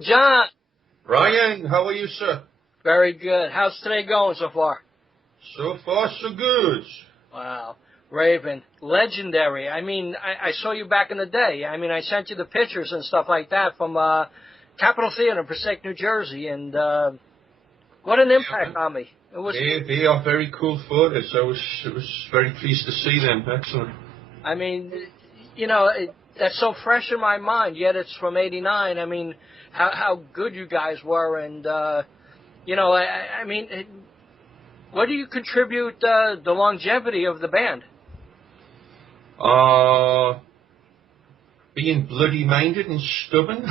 John. Ryan, how are you, sir? Very good. How's today going so far? So far, so good. Wow. Raven, legendary. I mean, I saw you back in the day. I mean, I sent you the pictures and stuff like that from Capitol Theater in Passaic, New Jersey, and what an impact on me. It was. They are very cool photos. I was very pleased to see them. Excellent. I mean, you know, that's so fresh in my mind, yet it's from '89. I mean, how good you guys were, and, you know, I mean, what do you contribute the longevity of the band? Being bloody-minded and stubborn.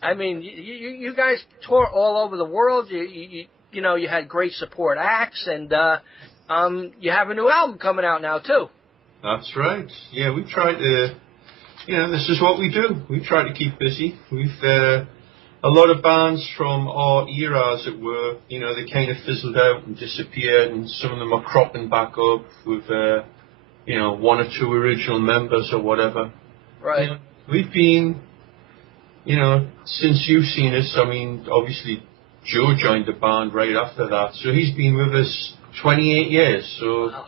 I mean, you guys toured all over the world. You know, you had great support acts, and you have a new album coming out now, too. That's right. Yeah, we try to, you know, this is what we do. We try to keep busy. We've, a lot of bands from our era, as it were, you know, they kind of fizzled out and disappeared, and some of them are cropping back up with, you know, one or two original members or whatever. Right. You know, we've been, you know, since you've seen us, I mean, obviously Joe joined the band right after that, so he's been with us 28 years, so, wow.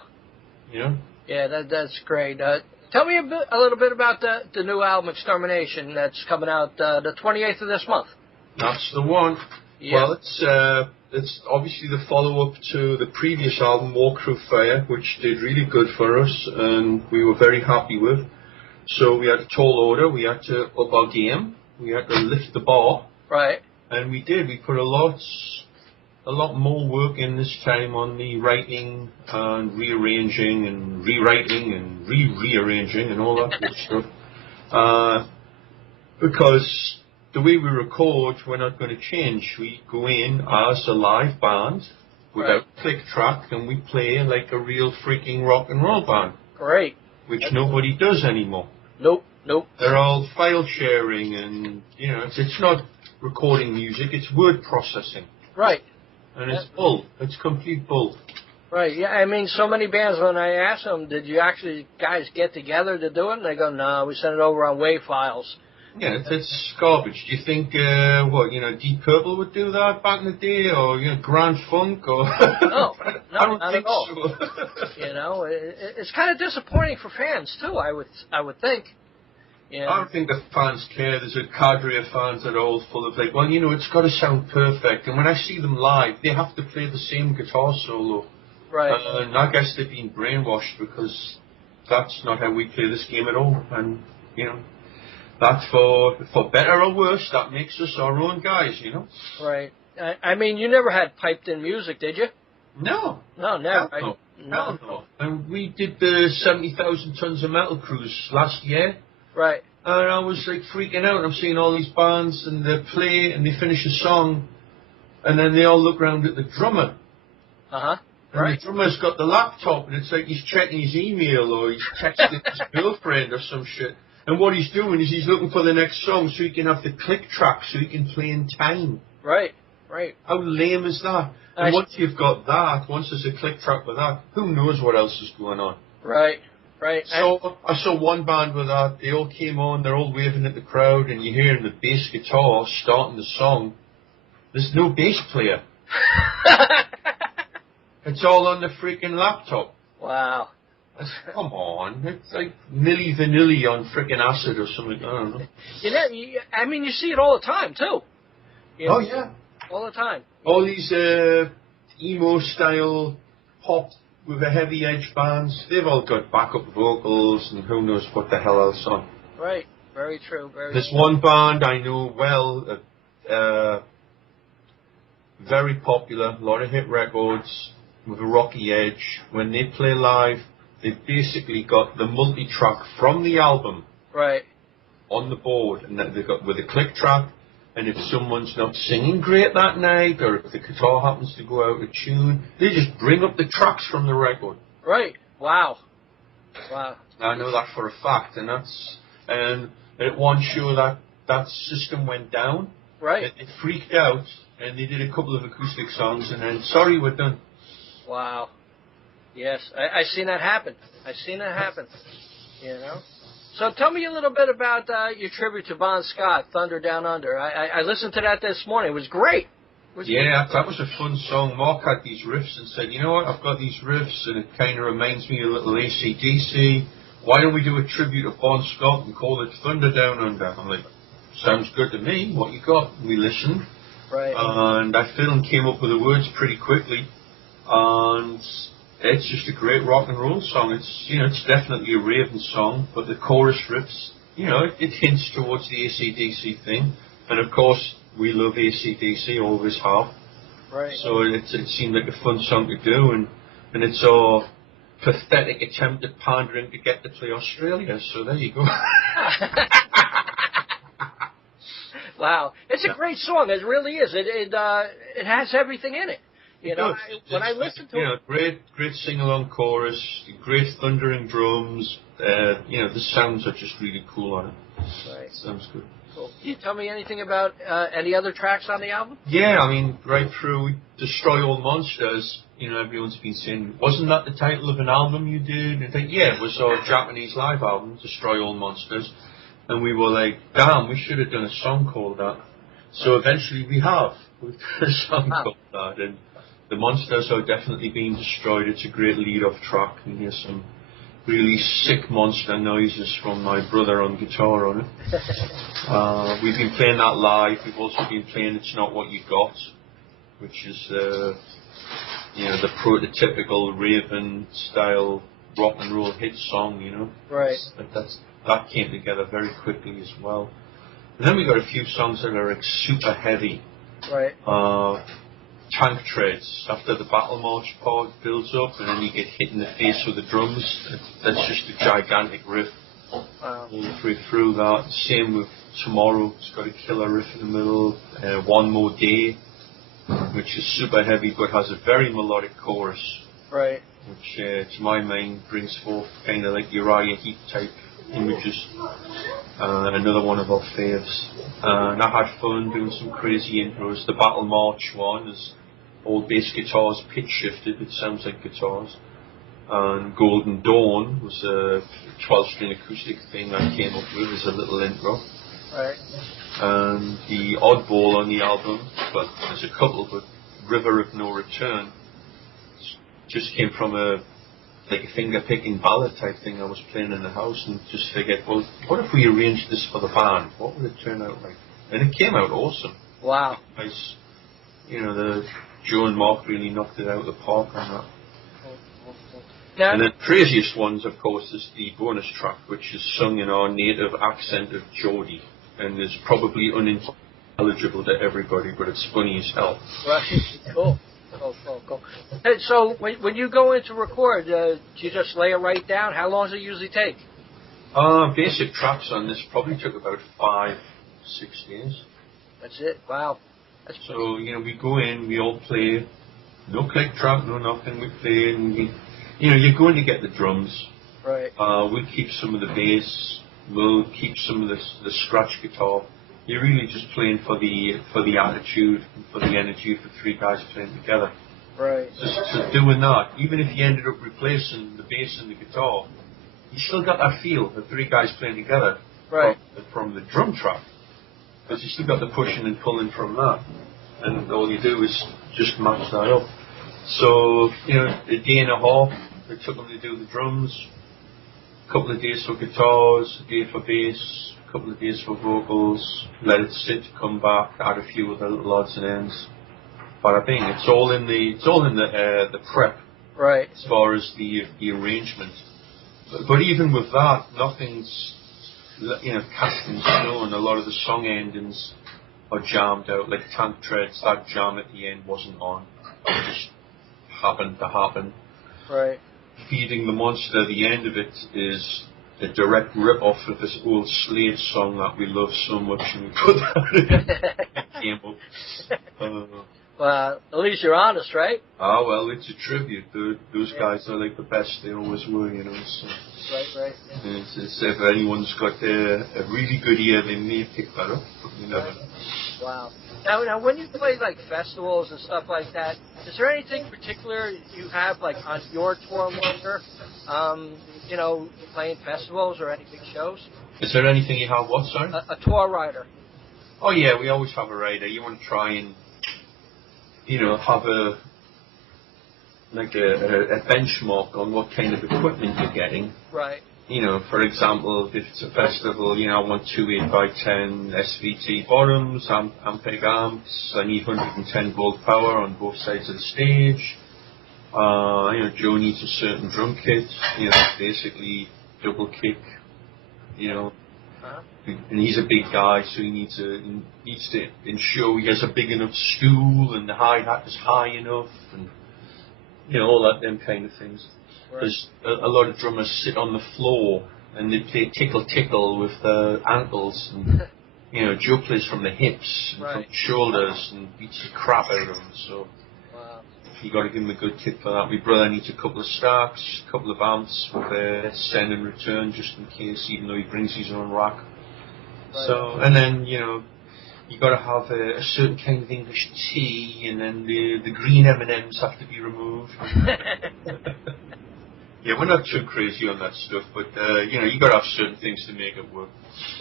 You know. Yeah, that's great. Tell me a little bit about the new album, ExtermiNation, that's coming out the 28th of this month. That's the one. Yeah. Well, it's obviously the follow-up to the previous album, Walk Through Fire, which did really good for us, and we were very happy with. So we had a tall order, we had to up our game, we had to lift the bar. Right. And we did. We put a lot more work in this time on the writing and rearranging and rewriting and rearranging and all that good stuff. Because the way we record, we're not going to change. We go in as a live band without click track, and we play like a real freaking rock and roll band. Great. Which nobody does anymore. Nope. They're all file sharing, and you know, it's not recording music, it's word processing. Right. And it's bull. It's complete bull. Right. Yeah. I mean, so many bands, when I ask them, did you actually guys get together to do it? And they go, no, we sent it over on WAV files. Yeah, it's garbage. Do you think, Deep Purple would do that back in the day, or Grand Funk, or? No, I don't not think at all. So. You know, it's kind of disappointing for fans too. I would think. Yeah. I don't think the fans care. There's a cadre of fans that are all full of like, well, you know, it's got to sound perfect. And when I see them live, they have to play the same guitar solo. Right. And I guess they've been brainwashed, because that's not how we play this game at all. And you know, that's for better or worse. That makes us our own guys, you know. Right. I mean, you never had piped-in music, did you? No. No, never. Hell no. And we did the 70,000 Tons of Metal cruise last year. Right. And I was like freaking out. I'm seeing all these bands, and they play and they finish a song, and then they all look around at the drummer. Uh-huh. And right. The drummer's got the laptop, and it's like he's checking his email, or he's texting his girlfriend or some shit. And what he's doing is he's looking for the next song so he can have the click track so he can play in time. Right. How lame is that? And once you've got that, once there's a click track with that, who knows what else is going on? Right. So I saw one band with that. They all came on. They're all waving at the crowd, and you're hearing the bass guitar starting the song. There's no bass player. It's all on the freaking laptop. Wow. Come on. It's like Milli Vanilli on freaking acid or something. I don't know. You know, I mean, you see it all the time, too. You know, oh, yeah. All the time. All these emo-style pop with a heavy edge bands, they've all got backup vocals and who knows what the hell else on. Right. Very true. There's one band I know well, very popular, a lot of hit records with a rocky edge. When they play live, they've basically got the multi-track from the album on the board, and they've got with a click track. And if someone's not singing great that night, or if the guitar happens to go out of tune, they just bring up the tracks from the record. Right. Wow. I know that for a fact, and at one show that system went down. Right. It freaked out, and they did a couple of acoustic songs, and then, sorry, we're done. Wow. Yes, I seen that happen. You know. So tell me a little bit about your tribute to Bon Scott, Thunder Down Under. I listened to that this morning. It was great. Yeah, that was a fun song. Mark had these riffs and said, you know what, I've got these riffs and it kind of reminds me a little AC/DC. Why don't we do a tribute to Bon Scott and call it Thunder Down Under? I'm like, sounds good to me. What you got? We listened. Right. And I came up with the words pretty quickly. And it's just a great rock and roll song. It's definitely a Raven song, but the chorus riffs, it hints towards the AC/DC thing. And of course, we love AC/DC, always have. Right. So it seemed like a fun song to do, and it's a pathetic attempt at pandering to get to play Australia. So there you go. Wow, it's a great song. It really is. It has everything in it. When I listen to it, great sing-along chorus, great thundering drums. The sounds are just really cool on it. Right. Sounds good. Cool. Can you tell me anything about any other tracks on the album? Yeah, I mean, right through Destroy All Monsters, everyone's been saying, wasn't that the title of an album you did? And yeah, it was our Japanese live album, Destroy All Monsters. And we were like, damn, we should have done a song called that. So eventually we've done a song called that. And the monsters are definitely being destroyed. It's a great lead-off track. You hear some really sick monster noises from my brother on guitar on it. We've been playing that live. We've also been playing It's Not What You Got, which is the prototypical Raven-style rock and roll hit song, Right. That came together very quickly as well. And then we got a few songs that are like super heavy. Right. Tank treads. After the battle march part builds up and then you get hit in the face with the drums. That's just a gigantic riff. Wow. All the way through that. Same with Tomorrow. It's got a killer riff in the middle. One More Day, which is super heavy but has a very melodic chorus. Right. Which, to my mind, brings forth kind of like Uriah Heep type images. Another one of our faves. And I had fun doing some crazy intros. The Battle March one is all bass guitars pitch shifted. It sounds like guitars. And Golden Dawn was a 12-string acoustic thing I came up with as a little intro. Right. And the oddball on the album, but there's a couple, but River of No Return just came from a finger-picking ballad type thing I was playing in the house, and just figured, well, what if we arranged this for the band? What would it turn out like? And it came out awesome. Wow. Nice. Joe and Mark really knocked it out of the park on that. Now, and the craziest ones, of course, is the bonus track, which is sung in our native accent of Geordie, and is probably unintelligible to everybody, but it's funny as hell. Right. Cool. Cool. And so when you go in to record, do you just lay it right down? How long does it usually take? Basic tracks on this probably took about 5-6 days. That's it? Wow. So, we go in, we all play, no click track, no nothing, we play, and you're going to get the drums. Right. We'll keep some of the bass, we'll keep some of the scratch guitar. You're really just playing for the attitude and for the energy of the three guys playing together. Right. So doing that, even if you ended up replacing the bass and the guitar, you still got that feel, the three guys playing together. Right. From the drum track. Because you still got the pushing and pulling from that. And all you do is just match that up. So, a day and a half, it took them to do the drums, a couple of days for guitars, a day for bass, a couple of days for vocals, let it sit, come back, add a few other little odds and ends. Bada bing. It's all in the prep. Right. As far as the arrangement. But even with that, nothing's cast in stone. A lot of the song endings are jammed out, like Tank Treads. That jam at the end wasn't on. It just happened to happen. Right. Feeding the Monster, the end of it is a direct rip-off of this old Slade song that we love so much, and we put that in. It came up. Well, at least you're honest, right? Well, it's a tribute, dude. Those guys are like the best they always were, So. Right. It's if anyone's got a really good ear, they may pick that up, but you never know. Wow. Now, when you play like festivals and stuff like that, is there anything particular you have like on your tour longer you know, playing festivals or any big shows? Is there anything you have? What, sorry? A tour rider. Oh yeah, we always have a rider. You want to try and, you know, have a benchmark on what kind of equipment you're getting. Right. You know, for example, if it's a festival, you know, I want two 8x10 SVT bottoms, Ampeg amps, I need 110 volt power on both sides of the stage. You know, Joe needs a certain drum kit, you know, basically double kick, you know. Uh-huh. And he's a big guy, so he needs to ensure he has a big enough stool and the hi-hat is high enough, and, you know, all that, them kind of things. Because a lot of drummers sit on the floor and they play tickle with their ankles, and you know, Joe plays from the hips and from the shoulders and beats the crap out of them. So you got to give him a good kit for that. My brother needs a couple of stacks, a couple of amps with a send and return just in case, even though he brings his own rack. Right. So, and then, you know, you got to have a certain kind of English tea, and then the green M&Ms have to be removed. Yeah, we're not too crazy on that stuff, but, you know, you got to have certain things to make it work.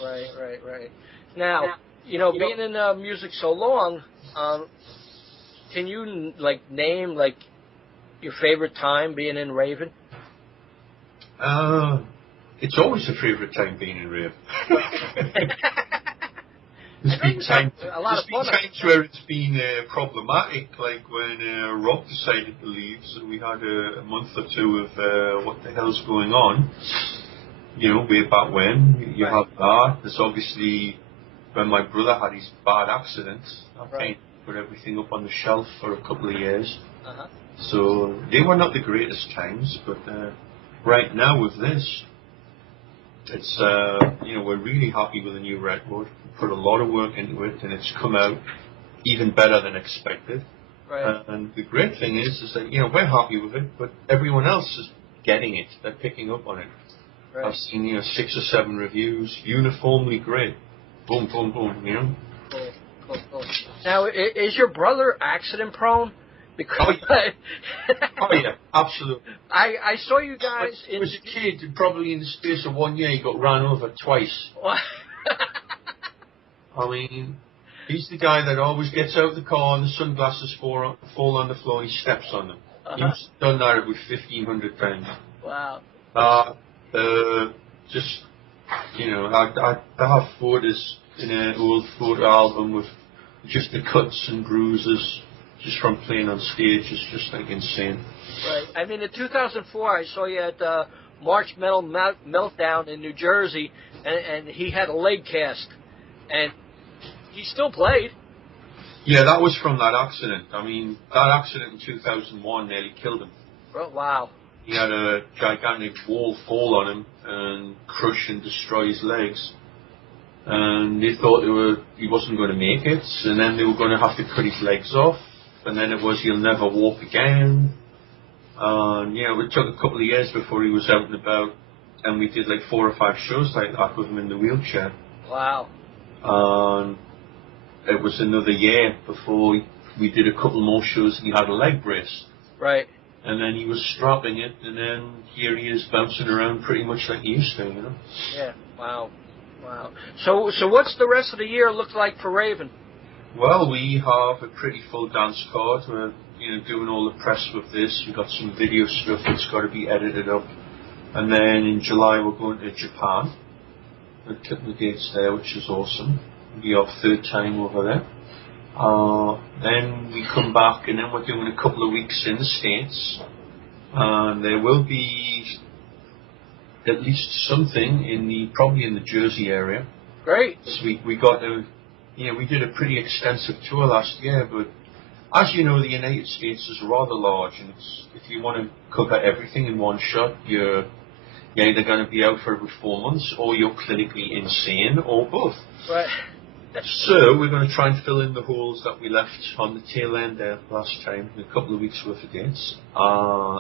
Right. Now, you know, being in music so long, can you, like, name, like, your favorite time being in Raven? It's always a favorite time being in Raven. There's been times where it's been problematic, like when Rob decided to leave, so we had a month or two of what the hell's going on. You know, way back when, you have that. There's obviously when my brother had his bad accident, I kind of put everything up on the shelf for a couple of years. So they were not the greatest times, but right now with this, it's, you know, we're really happy with the new record. We put a lot of work into it, and it's come out even better than expected. And the great thing is that, you know, we're happy with it, but everyone else is getting it. They're picking up on it. I've seen, you know, 6 or 7 reviews, uniformly great. Boom, boom, boom, you know. Cool. Now, is your brother accident prone? Because oh yeah, absolutely. I saw you guys. He was a kid, probably in the space of 1 year, he got ran over twice. I mean, he's the guy that always gets out of the car and the sunglasses fall on the floor and he steps on them. He's done that about 1,500 times. Wow. Just, you know, I have photos in an old photo album with just the cuts and bruises just from playing on stage. It's just like insane. Right. I mean, in 2004, I saw you at the March Metal Meltdown in New Jersey, and he had a leg cast, and he still played. Yeah, that was from that accident. I mean, that accident in 2001 nearly killed him. Oh, wow. He had a gigantic wall fall on him and crush and destroy his legs. And they thought he wasn't going to make it, and then they were going to have to cut his legs off, and then it was he'll never walk again. And, you know, it took a couple of years before he was out and about, and we did like 4 or 5 shows like that with him in the wheelchair. Wow. And it was another year before we did a couple more shows and he had a leg brace. Right. And then he was strapping it, and then here he is bouncing around pretty much like he used to, you know. Yeah, wow. So what's the rest of the year look like for Raven? Well, we have a pretty full dance card. We're, you know, doing all the press with this. We've got some video stuff that's got to be edited up. And then in July we're going to Japan. We're getting the dates there, which is awesome. It'll be our 3rd time over there. Then we come back, and then we're doing a couple of weeks in the States. And there will be at least something probably in the Jersey area. Great. So we got to, you know, we did a pretty extensive tour last year, but as you know, the United States is rather large, and if you want to cover everything in one shot, you're either going to be out for about 4 months, or you're clinically insane, or both. Right. So we're going to try and fill in the holes that we left on the tail end there last time, a couple of weeks worth of dates.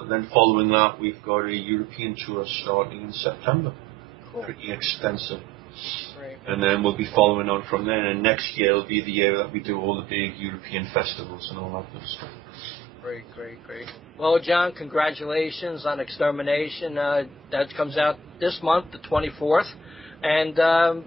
Then following that, we've got a European tour starting in September. Cool. Pretty extensive. Right. And then we'll be following on from there. And next year will be the year that we do all the big European festivals and all that good stuff. Great, great, great. Well, John, congratulations on ExtermiNation. That comes out this month, the 24th. And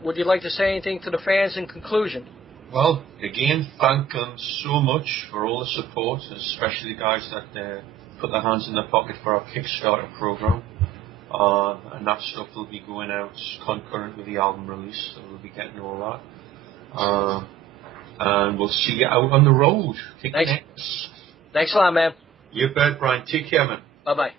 would you like to say anything to the fans in conclusion? Well, again, thank them so much for all the support, especially the guys that put their hands in their pocket for our Kickstarter program. And that stuff will be going out concurrent with the album release, so we'll be getting all that. And we'll see you out on the road. Thanks a lot, man. You bet, Brian. Take care, man. Bye-bye.